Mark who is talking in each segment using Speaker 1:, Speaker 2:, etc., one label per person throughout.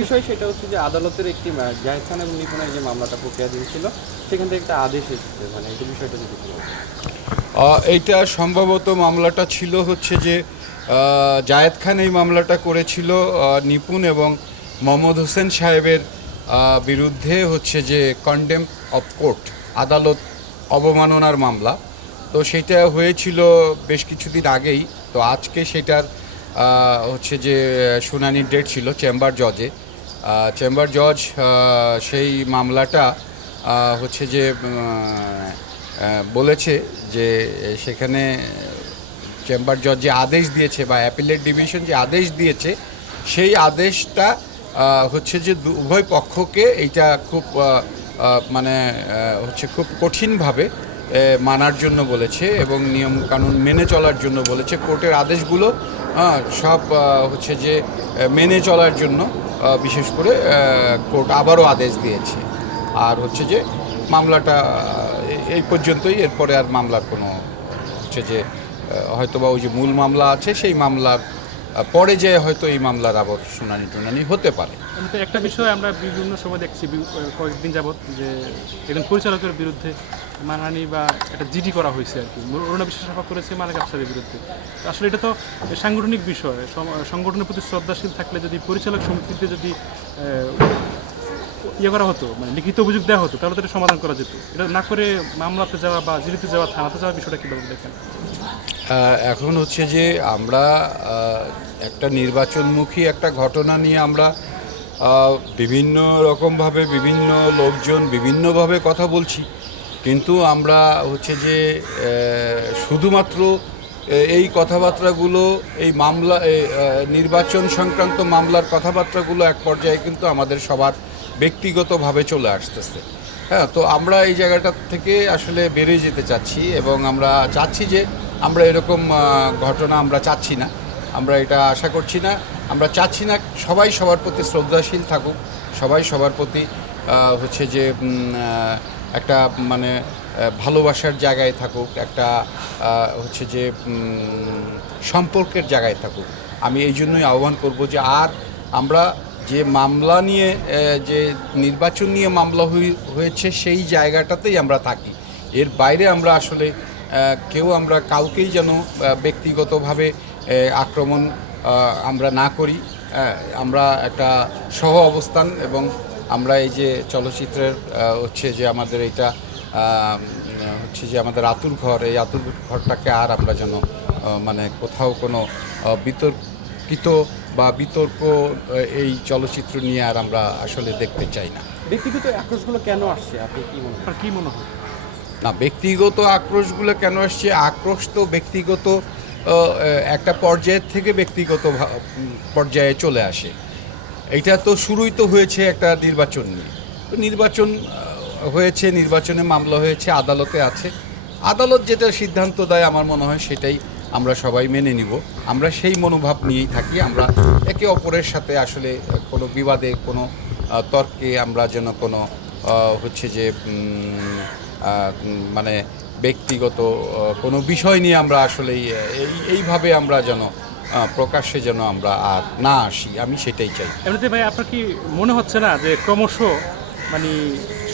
Speaker 1: বিষয় সেটা হচ্ছে যে আদালতের একটি জাহেদ খান এবং নিপুণের যে মামলাটা প্রক্রিয়াধীন ছিল, সেখান থেকে একটা আদেশ এসেছে। মানে এই বিষয়টা যদি
Speaker 2: এইটা সম্ভবত মামলাটা ছিল হচ্ছে যে জায়েদ খান এই মামলাটা করেছিল নিপুণ এবং মোহাম্মদ হোসেন সাহেবের বিরুদ্ধে হচ্ছে যে কন্ডেম অফ কোর্ট আদালত অবমাননার মামলা। তো সেটা হয়েছিল বেশ কিছুদিন আগেই। তো আজকে সেটার হচ্ছে যে, শুনানির ডেট ছিল চেম্বার জজে চেম্বার জজ সেই মামলাটা হচ্ছে যে বলেছে যে সেখানে চেম্বার জজ যে আদেশ দিয়েছে বা অ্যাপিলেট ডিভিশন যে আদেশ দিয়েছে, সেই আদেশটা হচ্ছে যে উভয় পক্ষকে এইটা খুব মানে হচ্ছে খুব কঠিনভাবে মানার জন্য বলেছে এবং নিয়ম কানুন মেনে চলার জন্য বলেছে। কোর্টের আদেশগুলো সব হচ্ছে যে মেনে চলার জন্য। বিশেষ করে কোর্ট আবারও আদেশ দিয়েছে। আর হচ্ছে যে, মামলাটা এই- পর্যন্তই। এরপরে আর মামলার কোনো, হচ্ছে যে হয়তো হয়তোবা ওই যে মূল মামলা আছে, সেই মামলার পরে যে হয়তো এই মামলার আবার শুনানি টুনানি হতে পারে।
Speaker 3: একটা বিষয় আমরা বিভিন্ন সময় দেখছি কয়েকদিন যাবৎ যে একজন পরিচালকের বিরুদ্ধে মানহানি বা একটা জিডি করা হয়েছে আর কি। অরুণা বিশ্বাস সভা করেছে মালিক আফসারের বিরুদ্ধে। আসলে এটা তো সাংগঠনিক বিষয়। সংগঠনের প্রতি শ্রদ্ধাশীল থাকলে যদি পরিচালক সমিতিতে যদি ইয়ে করা হতো মানে লিখিত অভিযোগ দেওয়া হতো, তাহলে তো এটা সমাধান করা যেত। এটা না করে মামলাতে যাওয়া বা জিডিতে যাওয়া, থানাতে যাওয়া বিষয়টা কীভাবে দেখেন?
Speaker 2: এখন হচ্ছে যে আমরা একটা নির্বাচনমুখী একটা ঘটনা নিয়ে আমরা বিভিন্ন রকমভাবে বিভিন্ন লোকজন বিভিন্নভাবে কথা বলছি। কিন্তু আমরা হচ্ছে যে শুধুমাত্র এই কথাবার্তাগুলো, এই মামলা নির্বাচন সংক্রান্ত মামলার কথাবার্তাগুলো এক পর্যায়ে কিন্তু আমাদের সবার ব্যক্তিগতভাবে চলে আসতেছে। হ্যাঁ তো আমরা এই জায়গাটা থেকে আসলে বেরিয়ে যেতে চাচ্ছি এবং আমরা চাচ্ছি যে, আমরা এরকম ঘটনা আমরা চাচ্ছি না। আমরা এটা আশা করছি না। আমরা চাচ্ছি না সবাই সবার প্রতি শ্রদ্ধাশীল থাকুক। সবাই সবার প্রতি হচ্ছে যে একটা মানে ভালোবাসার জায়গায় থাকুক, একটা হচ্ছে যে সম্পর্কের জায়গায় থাকুক। আমি এই জন্যই আহ্বান করব যে, আর আমরা যে মামলা নিয়ে যে নির্বাচন নিয়ে মামলা হয়েছে সেই জায়গাটাতেই আমরা থাকি। এর বাইরে আমরা আসলে কেউ আমরা কাউকেই যেন ব্যক্তিগতভাবে আক্রমণ আমরা না করি। আমরা একটা সহ অবস্থান এবং আমরা এই যে চলচ্চিত্রের হচ্ছে যে আমাদের এইটা আহ, হচ্ছে যে আমাদের আতুর ঘর এই আতুর ঘরটাকে আর আমরা যেন মানে কোথাও কোনো বিতর্কিত বা বিতর্ক এই চলচ্চিত্র নিয়ে আর আমরা আসলে দেখতে চাই না।
Speaker 1: ব্যক্তিগত আক্রোশগুলো কেন আসছে? আপনি কি মনে
Speaker 3: কি মনে হয়?
Speaker 2: না ব্যক্তিগত আক্রোশগুলো কেন আসছে? আক্রোশ তো ব্যক্তিগত একটা পর্যায়ের থেকে ব্যক্তিগত পর্যায়ে চলে আসে। এটা তো শুরুই তো হয়েছে একটা নির্বাচন নিয়ে। নির্বাচন হয়েছে, নির্বাচনে মামলা হয়েছে, আদালতে আছে। আদালত যেটা সিদ্ধান্ত দেয়, আমার মনে হয় সেটাই আমরা সবাই মেনে নিব। আমরা সেই মনোভাব নিয়েই থাকি। আমরা একে অপরের সাথে আসলে কোনো বিবাদে, কোনো তর্কে আমরা যেন কোনো হচ্ছে যে মানে ব্যক্তিগত কোনো বিষয় নিয়ে আমরা আসলেই আহ, এই এইভাবে আমরা যেন প্রকাশ্যে যেন আমরা আর না আসি আমি সেটাই চাই।
Speaker 3: এমনিতে ভাই আপনার কি মনে হচ্ছে না যে ক্রমশ মানে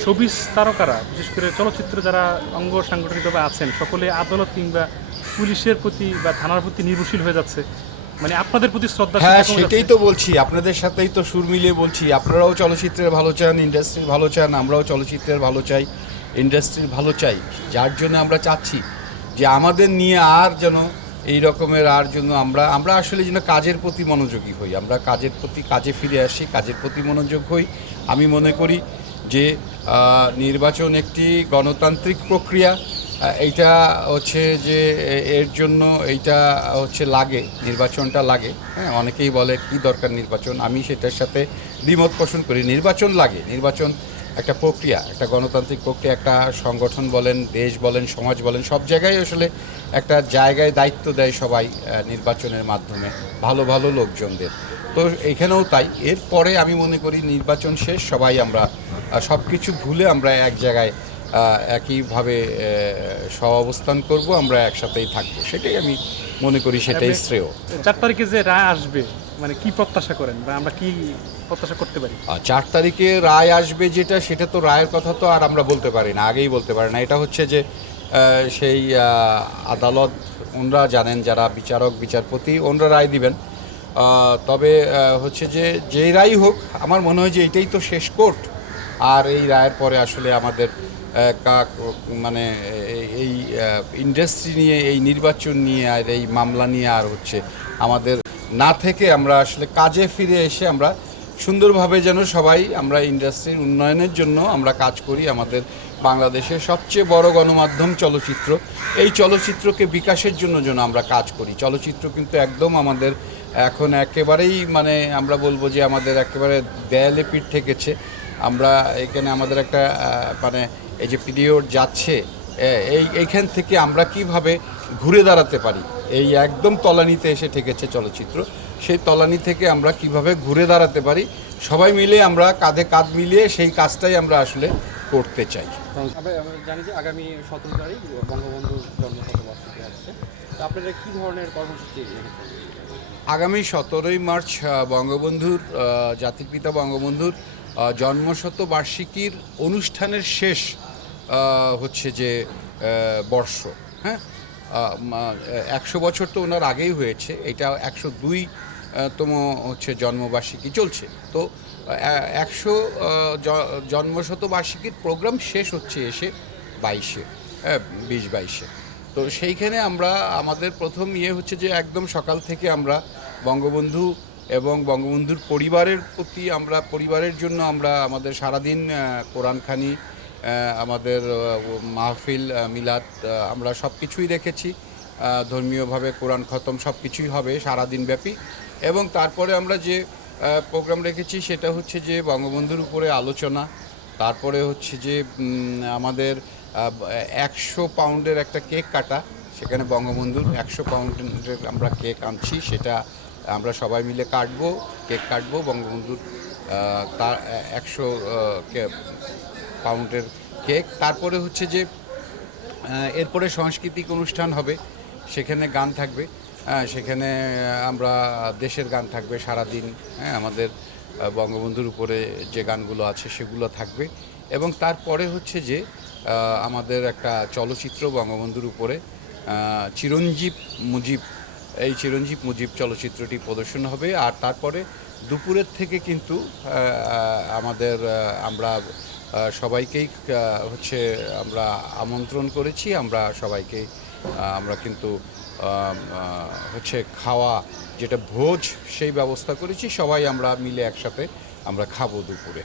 Speaker 3: শোবিস তারকারা বিশেষ করে চলচ্চিত্র যারা অঙ্গ সাংগঠনিকভাবে আছেন সকলে আদালত কিংবা পুলিশের প্রতি বা থানার প্রতি নির্ভরশীল হয়ে যাচ্ছে মানে আপনাদের প্রতি শ্রদ্ধা
Speaker 2: হ্যাঁ সেটাই তো বলছি আপনাদের সাথেই তো সুর মিলিয়ে বলছি আপনারাও চলচ্চিত্রের ভালো চান ইন্ডাস্ট্রির ভালো চান আমরাও চলচ্চিত্রের ভালো চাই ইন্ডাস্ট্রির ভালো চাই, যার জন্য আমরা চাচ্ছি যে আমাদের নিয়ে আর যেন এই রকমের আর জন্য আমরা আমরা আসলে যেন কাজের প্রতি মনোযোগী হই, আমরা কাজের প্রতি, কাজে ফিরে আসি, কাজের প্রতি মনোযোগ হই। আমি মনে করি যে নির্বাচন একটি গণতান্ত্রিক প্রক্রিয়া এইটা হচ্ছে যে এর জন্য এইটা হচ্ছে লাগে, নির্বাচনটা লাগে। হ্যাঁ অনেকেই বলে কি দরকার নির্বাচন? আমি সেটার সাথে দ্বিমত পোষণ করি। নির্বাচন লাগে, নির্বাচন একটা প্রক্রিয়া একটা গণতান্ত্রিক প্রক্রিয়া একটা সংগঠন বলেন দেশ বলেন সমাজ বলেন সব জায়গায় আসলে একটা জায়গায় দায়িত্ব দেয় সবাই নির্বাচনের মাধ্যমে ভালো ভালো লোকজনদের। তো এখানেও তাই। এরপরে আমি মনে করি নির্বাচন শেষ সবাই আমরা সব কিছু ভুলে আমরা এক জায়গায় একইভাবে সহ অবস্থান করব আমরা একসাথেই থাকব। সেটাই আমি মনে করি সেটাই শ্রেয়।
Speaker 3: চার তারিখে যে রায় আসবে মানে কি প্রত্যাশা করেন বা আমরা কি প্রত্যাশা করতে পারি?
Speaker 2: চার তারিখে রায় আসবে যেটা, সেটা তো রায়ের কথা তো আর আমরা বলতে পারি না, আগেই বলতে পারি না। এটা হচ্ছে যে সেই আদালত, ওনরা জানেন যারা বিচারক, বিচারপতি, ওনরা রায় দিবেন। তবে হচ্ছে যে, যেই রায় হোক, আমার মনে হয় যে এটাই তো শেষ কোর্ট। আর এই রায়ের পরে আসলে আমাদের কাক মানে এই ইন্ডাস্ট্রি নিয়ে, এই নির্বাচন নিয়ে আর এই মামলা নিয়ে আর হচ্ছে আমাদের না থেকে আমরা আসলে কাজে ফিরে এসে আমরা সুন্দরভাবে যেন সবাই আমরা ইন্ডাস্ট্রির উন্নয়নের জন্য আমরা কাজ করি আমাদের বাংলাদেশের সবচেয়ে বড় গণমাধ্যম চলচ্চিত্র। এই চলচ্চিত্রকে বিকাশের জন্য যেন আমরা কাজ করি। চলচ্চিত্র কিন্তু একদম আমাদের এখন একেবারেই মানে আমরা বলব যে আমাদের একেবারে দেয়ালে পিঠ ঠেকেছে। আমরা এখানে আমাদের একটা মানে এই যে পিরিয়ড যাচ্ছে এই, এইখান থেকে আমরা কীভাবে ঘুরে দাঁড়াতে পারি? এই একদম তলানিতে এসে ঠেকেছে চলচ্চিত্র। সেই তলানি থেকে আমরা কীভাবে ঘুরে দাঁড়াতে পারি সবাই মিলে আমরা কাঁধে কাঁধ মিলিয়ে সেই কাজটাই আমরা আসলে করতে চাই।
Speaker 1: জানি যে আগামী সতেরো তারিখ বঙ্গবন্ধুর জন্মশতবার্ষিকী আসছে। আপনারা কি ধরনের কর্মসূচি
Speaker 2: আগামী সতেরোই মার্চ বঙ্গবন্ধুর জাতির পিতা বঙ্গবন্ধুর আহ, জন্মশত বার্ষিকীর অনুষ্ঠানের শেষ হচ্ছে যে বর্ষ। হ্যাঁ? একশো বছর তো ওনার আগেই হয়েছে। এটা একশো দুই তম হচ্ছে জন্মবার্ষিকী চলছে। তো একশো জন্মশতবার্ষিকীর প্রোগ্রাম শেষ হচ্ছে এসে বাইশে বিশ বাইশে। তো সেইখানে আমরা, আমাদের প্রথম ইয়ে হচ্ছে যে একদম সকাল থেকে আমরা বঙ্গবন্ধু এবং বঙ্গবন্ধুর পরিবারের প্রতি আমরা, পরিবারের জন্য আমরা আমাদের সারাদিন কোরআনখানি আমাদের মাহফিল মিলাদ আমরা সব কিছুই রেখেছি ধর্মীয়ভাবে কোরআন খতম সব কিছুই হবে সারাদিন ব্যাপী এবং তারপরে আমরা যে প্রোগ্রাম রেখেছি সেটা হচ্ছে যে বঙ্গবন্ধুর উপরে আলোচনা। তারপরে হচ্ছে যে আমাদের একশো পাউন্ডের একটা কেক কাটা। সেখানে বঙ্গবন্ধুর একশো পাউন্ডের আমরা কেক আনছি। সেটা আমরা সবাই মিলে কাটবো, কেক কাটবো। বঙ্গবন্ধুর তার একশো পাউন্ডের কেক। তারপরে হচ্ছে যে এরপরে সাংস্কৃতিক অনুষ্ঠান হবে। সেখানে গান থাকবে। সেখানে আমরা দেশের গান থাকবে সারাদিন। হ্যাঁ আমাদের বঙ্গবন্ধুর উপরে যে গানগুলো আছে সেগুলো থাকবে। এবং তারপরে হচ্ছে যে আমাদের একটা চলচ্চিত্র বঙ্গবন্ধুর উপরে চিরঞ্জীব মুজিব। এই চিরঞ্জীব মুজিব চলচ্চিত্রটি প্রদর্শন হবে। আর তারপরে দুপুরের থেকে কিন্তু আমাদের আমরা সবাইকেই হচ্ছে আমরা আমন্ত্রণ করেছি। আমরা সবাইকে আমরা কিন্তু হচ্ছে খাওয়া যেটা ভোজ সেই ব্যবস্থা করেছি। সবাই আমরা মিলে একসাথে আমরা খাব দুপুরে।